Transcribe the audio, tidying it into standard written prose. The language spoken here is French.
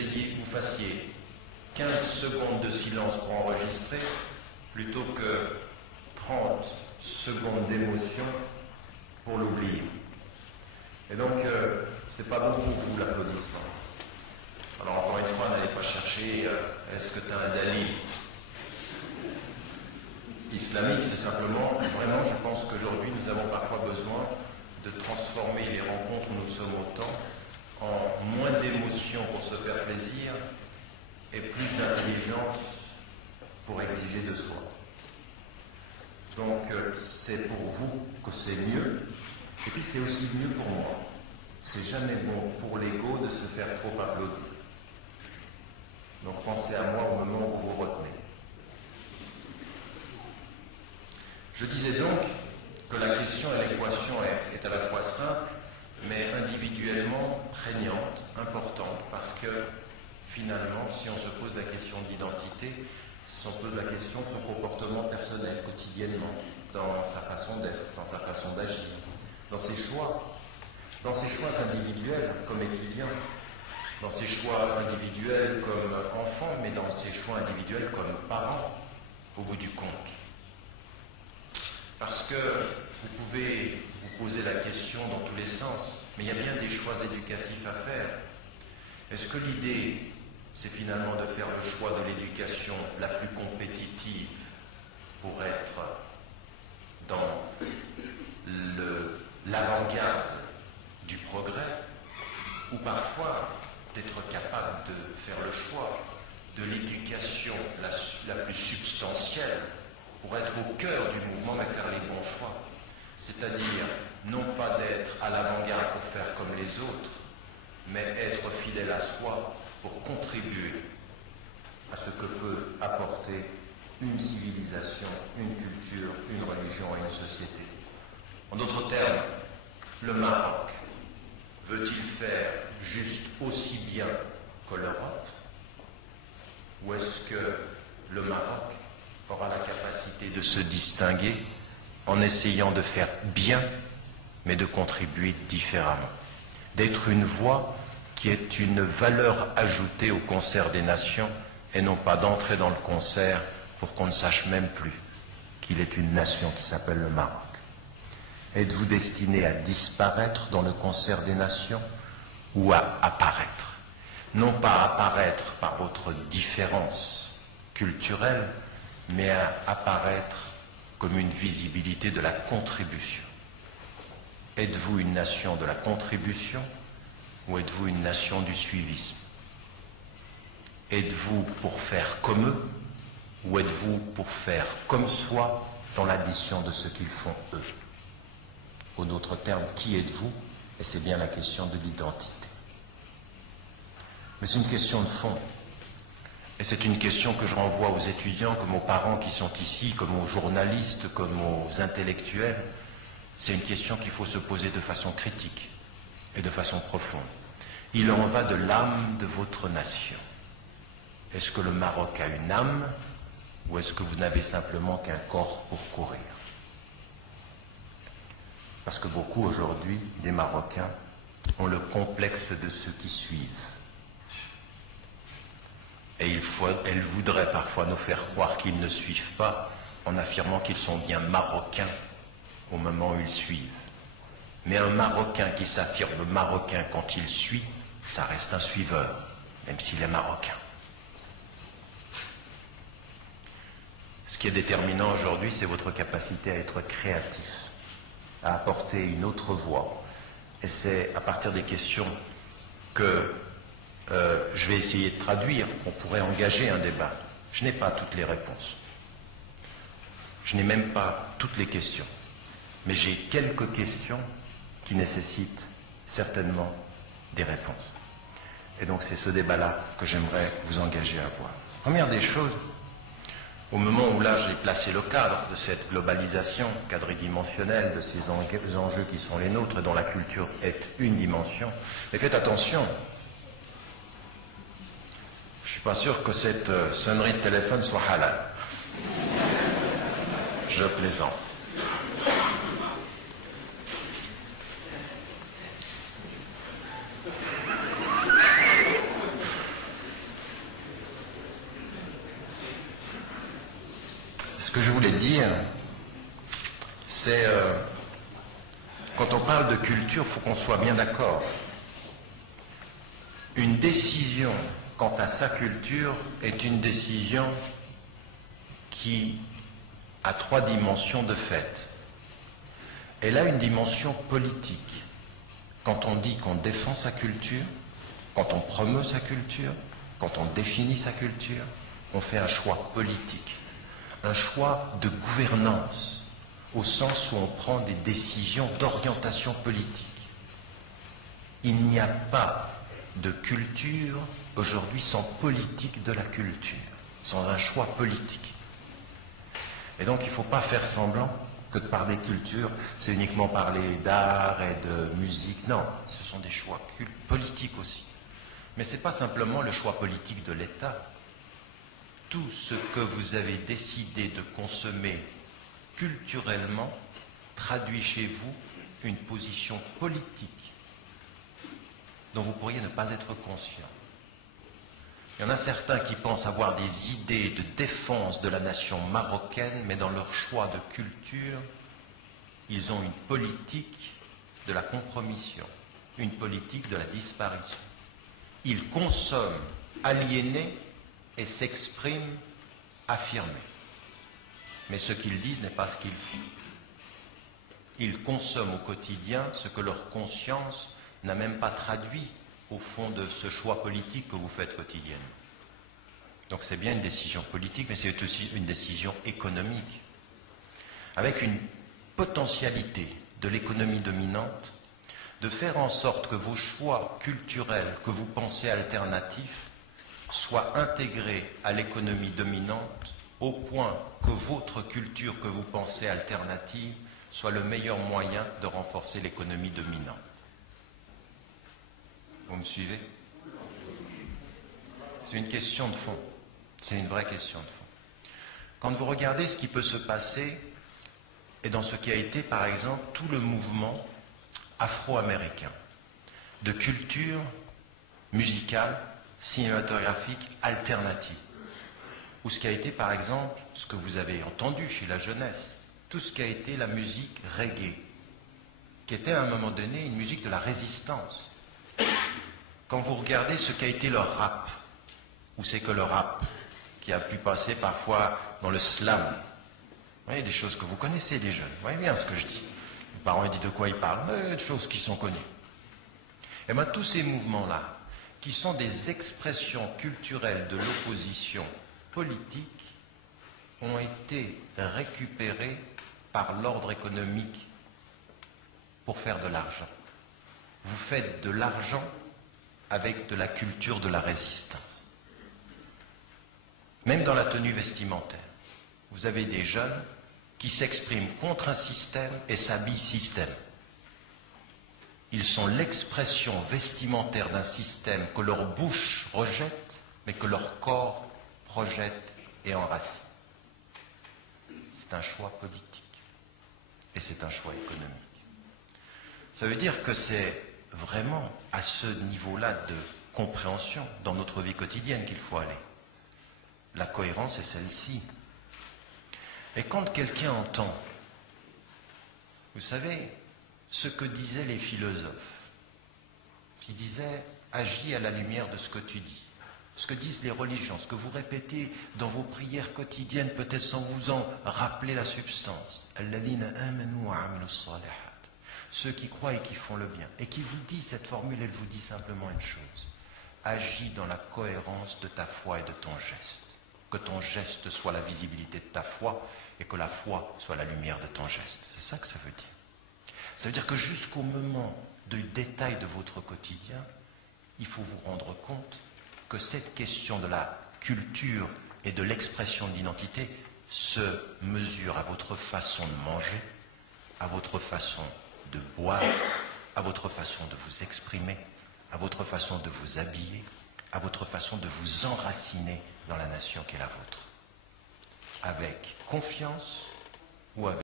vous fassiez 15 secondes de silence pour enregistrer plutôt que 30 secondes d'émotion pour l'oublier. Et donc, c'est pas bon pour vous l'applaudissement. Alors encore une fois, n'allez pas chercher est-ce que tu as un Dali islamique, c'est simplement, vraiment, je pense qu'aujourd'hui, nous avons parfois besoin de transformer les rencontres où nous sommes autant en moins d'émotion pour se faire plaisir et plus d'intelligence pour exiger de soi. Donc, c'est pour vous que c'est mieux, et puis c'est aussi mieux pour moi. C'est jamais bon pour l'ego de se faire trop applaudir. Donc pensez à moi au moment où vous vous retenez. Je disais donc que la question et l'équation est à la fois simple, mais individuellement prégnante, importante, parce que finalement, si on se pose la question d'identité, si on pose la question de son comportement personnel, quotidiennement, dans sa façon d'être, dans sa façon d'agir, dans ses choix individuels comme étudiant, dans ses choix individuels comme enfant, mais dans ses choix individuels comme parent, au bout du compte. Parce que vous pouvez vous poser la question dans tous les sens, mais il y a bien des choix éducatifs à faire. Est-ce que l'idée, c'est finalement de faire le choix de l'éducation la plus compétitive pour être dans l'avant-garde du progrès, ou parfois d'être capable de faire le choix de l'éducation la plus substantielle pour être au cœur du mouvement et faire les bons choix. C'est-à-dire, non pas d'être à l'avant-garde pour faire comme les autres, mais être fidèle à soi pour contribuer à ce que peut apporter une civilisation, une culture, une religion et une société. En d'autres termes, le Maroc veut-il faire juste aussi bien que l'Europe, ou est-ce que le Maroc aura la capacité de se distinguer en essayant de faire bien, mais de contribuer différemment, d'être une voix qui est une valeur ajoutée au concert des nations et non pas d'entrer dans le concert pour qu'on ne sache même plus qu'il est une nation qui s'appelle le Maroc. Êtes-vous destiné à disparaître dans le concert des nations ou à apparaître? Non pas apparaître par votre différence culturelle, mais à apparaître comme une visibilité de la contribution. Êtes-vous une nation de la contribution ou êtes-vous une nation du suivisme? Êtes-vous pour faire comme eux ou êtes-vous pour faire comme soi dans l'addition de ce qu'ils font eux? En d'autres termes, qui êtes-vous? Et c'est bien la question de l'identité. Mais c'est une question de fond. Et c'est une question que je renvoie aux étudiants, comme aux parents qui sont ici, comme aux journalistes, comme aux intellectuels. C'est une question qu'il faut se poser de façon critique et de façon profonde. Il en va de l'âme de votre nation. Est-ce que le Maroc a une âme ou est-ce que vous n'avez simplement qu'un corps pour courir? Parce que beaucoup aujourd'hui, des Marocains, ont le complexe de ceux qui suivent. Et elles voudraient parfois nous faire croire qu'ils ne suivent pas en affirmant qu'ils sont bien Marocains au moment où ils suivent. Mais un Marocain qui s'affirme Marocain quand il suit, ça reste un suiveur, même s'il est Marocain. Ce qui est déterminant aujourd'hui, c'est votre capacité à être créatif, à apporter une autre voix. Et c'est à partir des questions que je vais essayer de traduire, qu'on pourrait engager un débat. Je n'ai pas toutes les réponses. Je n'ai même pas toutes les questions. Mais j'ai quelques questions qui nécessitent certainement des réponses. Et donc c'est ce débat-là que j'aimerais vous engager à avoir. Première des choses, au moment où là j'ai placé le cadre de cette globalisation quadridimensionnelle, de ces enjeux qui sont les nôtres, dont la culture est une dimension, mais faites attention, je ne suis pas sûr que cette sonnerie de téléphone soit halal. Je plaisante. Ce que je voulais dire, c'est quand on parle de culture, il faut qu'on soit bien d'accord. Une décision quant à sa culture est une décision qui a 3 dimensions de fait. Elle a une dimension politique. Quand on dit qu'on défend sa culture, quand on promeut sa culture, quand on définit sa culture, on fait un choix politique, un choix de gouvernance, au sens où on prend des décisions d'orientation politique. Il n'y a pas de culture aujourd'hui sans politique de la culture, sans un choix politique. Et donc il ne faut pas faire semblant que de parler culture, c'est uniquement parler d'art et de musique. Non, ce sont des choix politiques aussi. Mais ce n'est pas simplement le choix politique de l'État. Tout ce que vous avez décidé de consommer culturellement traduit chez vous une position politique dont vous pourriez ne pas être conscient. Il y en a certains qui pensent avoir des idées de défense de la nation marocaine, mais dans leur choix de culture, ils ont une politique de la compromission, une politique de la disparition. Ils consomment aliénés et s'expriment affirmés. Mais ce qu'ils disent n'est pas ce qu'ils font. Ils consomment au quotidien ce que leur conscience n'a même pas traduit au fond de ce choix politique que vous faites quotidiennement. Donc c'est bien une décision politique, mais c'est aussi une décision économique, avec une potentialité de l'économie dominante de faire en sorte que vos choix culturels que vous pensez alternatifs soient intégrés à l'économie dominante au point que votre culture que vous pensez alternative soit le meilleur moyen de renforcer l'économie dominante. Vous me suivez? C'est une question de fond. C'est une vraie question de fond. Quand vous regardez ce qui peut se passer, et dans ce qui a été, par exemple, tout le mouvement afro-américain de culture musicale, cinématographique, alternative, ou ce qui a été, par exemple, ce que vous avez entendu chez la jeunesse, tout ce qui a été la musique reggae, qui était à un moment donné une musique de la résistance. Quand vous regardez ce qu'a été le rap, où c'est que le rap, qui a pu passer parfois dans le slam, vous voyez, des choses que vous connaissez, les jeunes, vous voyez bien ce que je dis. Les parents ils disent de quoi ils parlent, mais des choses qui sont connues. Et bien tous ces mouvements-là, qui sont des expressions culturelles de l'opposition politique, ont été récupérés par l'ordre économique pour faire de l'argent. Vous faites de l'argent avec de la culture de la résistance. Même dans la tenue vestimentaire, vous avez des jeunes qui s'expriment contre un système et s'habillent système. Ils sont l'expression vestimentaire d'un système que leur bouche rejette, mais que leur corps projette et enracine. C'est un choix politique et c'est un choix économique. Ça veut dire que c'est vraiment à ce niveau-là de compréhension dans notre vie quotidienne qu'il faut aller. La cohérence est celle-ci. Et quand quelqu'un entend, vous savez, ce que disaient les philosophes, qui disaient « agis à la lumière de ce que tu dis », ce que disent les religions, ce que vous répétez dans vos prières quotidiennes, peut-être sans vous en rappeler la substance. « Alladhina amanu wa amilu s-salihat » ceux qui croient et qui font le bien. Et qui vous dit, cette formule, elle vous dit simplement une chose. Agis dans la cohérence de ta foi et de ton geste. Que ton geste soit la visibilité de ta foi et que la foi soit la lumière de ton geste. C'est ça que ça veut dire. Ça veut dire que jusqu'au moment du détail de votre quotidien, il faut vous rendre compte que cette question de la culture et de l'expression de l'identité se mesure à votre façon de manger, à votre façon de boire, à votre façon de vous exprimer, à votre façon de vous habiller, à votre façon de vous enraciner dans la nation qui est la vôtre. Avec confiance ou avec